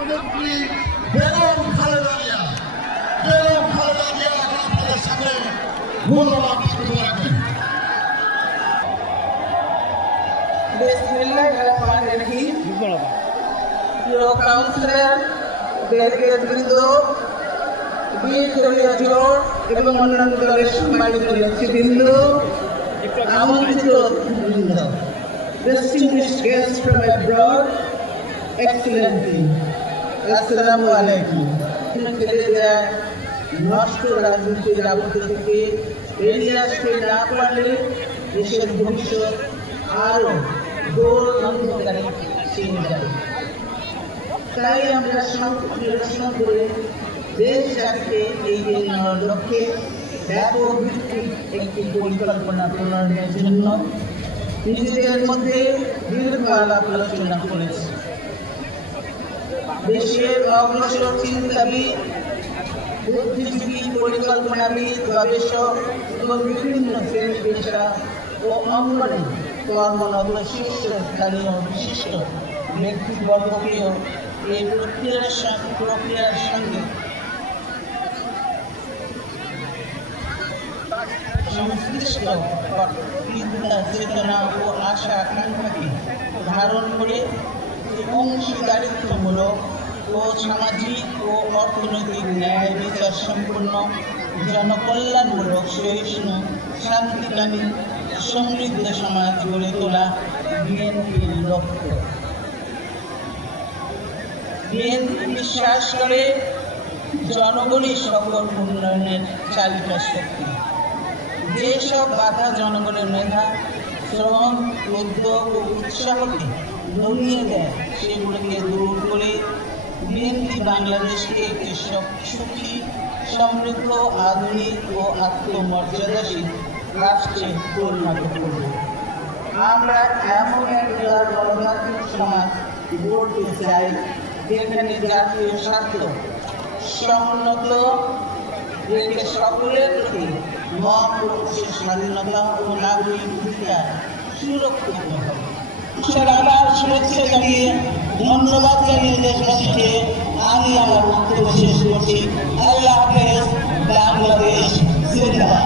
প্রধানমন্ত্রী বেগম খালেদা জিয়া আপনাদের সামনে মূল্যবান বক্তব্য রাখবেন। প্রিয় কাউন্সিলর, ডেলিগেট বৃন্দ, বিএনপি জোট এবং অন্যান্য দলের সম্মানিত নেতৃবৃন্দ, আমন্ত্রিত অতিথিবৃন্দ, distinguished guests from abroad, Excellency, Assalamu alaikum. নষ্ট রাজনীতির আবদ্ধ থেকে বেরিয়ে আসতে না পারলে দেশের ভবিষ্যৎ আরো ঘোর অন্ধকারে ছিনে যাবে। তাই আমরা সংকট নিরসন করে দেশ জাতিকে এগিয়ে নেওয়ার লক্ষ্যে ব্যাপক ভিত্তিক একটি পরিকল্পনা প্রণয়নের জন্য নিজেদের মধ্যে দীর্ঘ আলাপ আলোচনা করেছি। দেশের অগ্রসর চিন্তাবিদ, বুদ্ধিজীবী, পরিকল্পনাবিদ, গবেষক এবং বিভিন্ন শ্রেণী পেশা ও অঙ্গনে কর্মরত শীর্ষস্থানীয় বিশিষ্ট ব্যক্তিবর্গকেও এই প্রক্রিয়ার সঙ্গে সংশ্লিষ্ট চিন্তা, চেতনা ও আশা আকাঙ্ক্ষাকে ধারণ করে অংশীদারিত্বমূলক ও সামাজিক ও অর্থনৈতিক ন্যায় বিচার সম্পন্ন, জনকল্যাণমূলক, সহিষ্ণু, শান্তিকামী, সমৃদ্ধ সমাজ গড়ে তোলা বিএনপির লক্ষ্য। বিএনপি বিশ্বাস করে জনগণই সকল উন্নয়নের চালিকা শক্তি। যেসব বাধা জনগণের মেধা, শ্রম, উদ্যোগ ও উৎসাহকে দমিয়ে দেয় সেগুলোকে দূর করে বিএনপি বাংলাদেশকে একটি সুখী, সমৃদ্ধ, আধুনিক ও আত্মমর্যাদাশীল রাষ্ট্রে পরিণত করবে। আমরা এমন একটা গণতান্ত্রিক সমাজ গড়তে চাই যেখানে জাতীয় স্বার্থ সমুন্নত রেখে সকলের প্রতি মত প্রকাশের স্বাধীনতা ও নাগরিক অধিকার সুরক্ষিত হবে। আবার শুভেচ্ছা জানিয়ে, ধন্যবাদ জানিয়ে দেশবাসীকে আমি আমার বক্তব্য শেষ করছি। আল্লাহ হাফেজ। বাংলাদেশ জিন্দাবাদ।